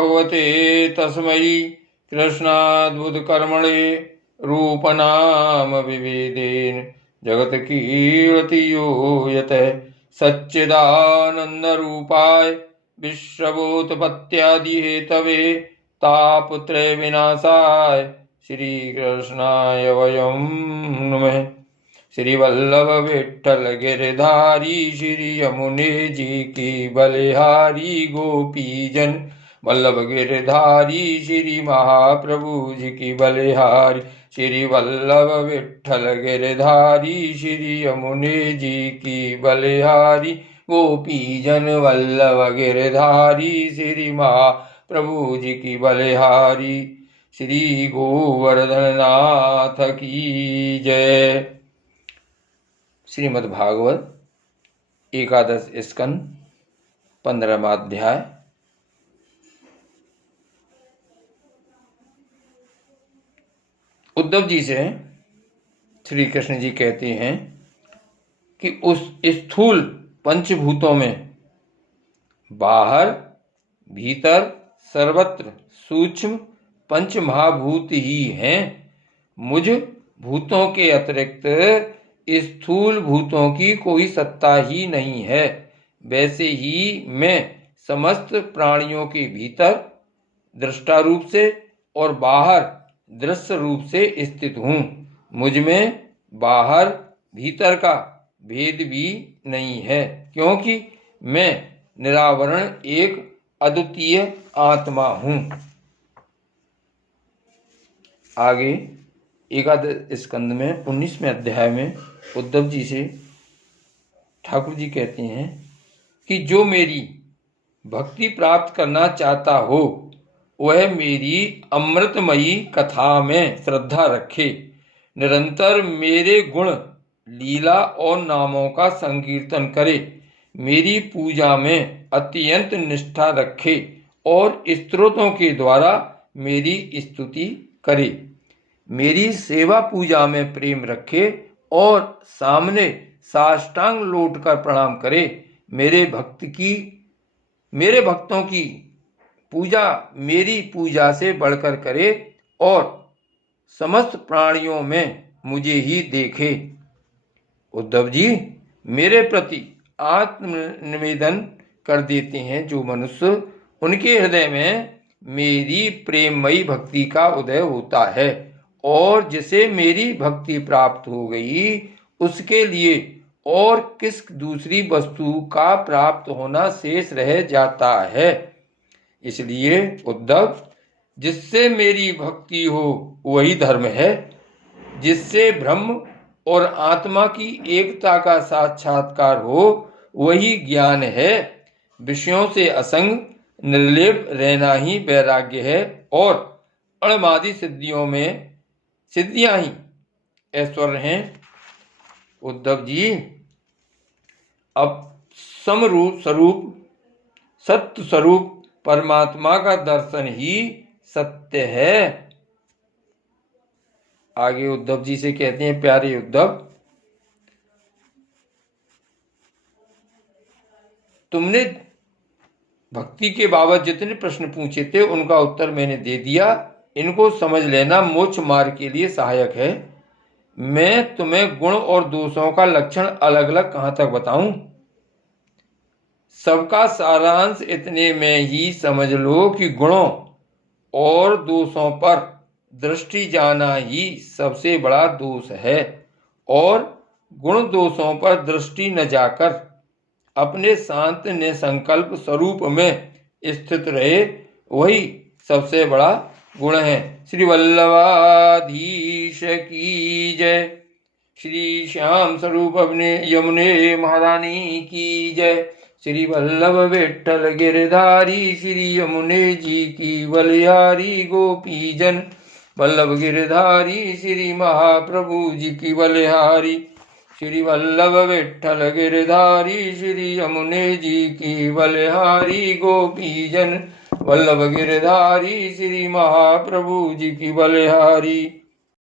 भगवते तस्मै कृष्णाद्भुतकर्मणे रूपनाम विभेदेन जगत कीर्ति यो यतः सच्चिदानन्दरूपाय विश्वभूतपत्यादि हेतवे तापत्रय विनाशाय श्रीकृष्णाय वयं नमः। श्री वल्लभ विठ्ठल गिरधारी श्री यमुने जी की बलिहारी गोपीजन वल्लभ गिरधारी श्री महाप्रभु जी की बलिहारी श्री वल्लभ विठ्ठल गिरधारी श्री यमुने जी की बलिहारी गोपीजन वल्लभ गिरधारी श्री महाप्रभु जी की बलिहारी। श्री गोवर्धन नाथ की जय। श्रीमद्भागवत एकादश स्कंद 15वां अध्याय। उद्धव जी से श्री कृष्ण जी कहते हैं कि उस स्थूल पंचभूतों में बाहर भीतर सर्वत्र सूक्ष्म पंच महाभूत ही हैं। मुझ भूतों के अतिरिक्त स्थूल भूतों की कोई सत्ता ही नहीं है। वैसे ही मैं समस्त प्राणियों के भीतर दृष्टा रूप से और बाहर दृश्य रूप से स्थित हूँ। मुझ में बाहर भीतर का भेद भी नहीं है, क्योंकि मैं निरावरण एक अद्वितीय आत्मा हूँ। आगे एकादश स्कंद में 19वें अध्याय में उद्धव जी से ठाकुर जी कहते हैं कि जो मेरी भक्ति प्राप्त करना चाहता हो वह मेरी अमृतमयी कथा में श्रद्धा रखे, निरंतर मेरे गुण लीला और नामों का संकीर्तन करे, मेरी पूजा में अत्यंत निष्ठा रखे और स्तोत्रों के द्वारा मेरी स्तुति करे, मेरी सेवा पूजा में प्रेम रखे और सामने साष्टांग लौटकर प्रणाम करे, मेरे भक्तों की पूजा मेरी पूजा से बढ़कर करे और समस्त प्राणियों में मुझे ही देखे। उद्धव जी मेरे प्रति आत्मनिवेदन कर देते हैं जो मनुष्य, उनके हृदय में मेरी प्रेममयी भक्ति का उदय होता है और जिसे मेरी भक्ति प्राप्त हो गई उसके लिए और किस दूसरी वस्तु का प्राप्त होना शेष रह जाता है। इसलिए उद्धव, जिससे मेरी भक्ति हो वही धर्म है, जिससे ब्रह्म और आत्मा की एकता का साक्षात्कार हो वही ज्ञान है। विषयों से असंग निर्लेप रहना ही वैराग्य है और अणमादि सिद्धियां ही ऐश्वर्य हैं। उद्धव जी, अब स्वरूप सत्य स्वरूप परमात्मा का दर्शन ही सत्य है। आगे उद्धव जी से कहते हैं, प्यारे उद्धव, तुमने भक्ति के बाबत जितने प्रश्न पूछे थे उनका उत्तर मैंने दे दिया। इनको समझ लेना मोक्ष मार्ग के लिए सहायक है। मैं तुम्हें गुण और दोषों का लक्षण अलग अलग कहां तक बताऊं? सबका सारांश इतने में ही समझ लो कि गुणों और दोषों पर दृष्टि जाना ही सबसे बड़ा दोष है और गुण दोषों पर दृष्टि न जाकर अपने शांत निसंकल्प स्वरूप में स्थित रहे वही सबसे बड़ा गुण है। श्री वल्लभाधीश की जय। श्री श्याम स्वरूप अपने यमुने महारानी की जय। श्री वल्लभ विठ्ठल गिरधारी श्री यमुने जी की बलिहारी गोपीजन वल्लभ गिरधारी श्री महाप्रभु जी की बलिहारी। श्री वल्लभ विठ्ठल गिरधारी श्री यमुने जी की बलिहारी गोपीजन वल्लभ गिरधारी श्री महाप्रभु जी की बलिहारी।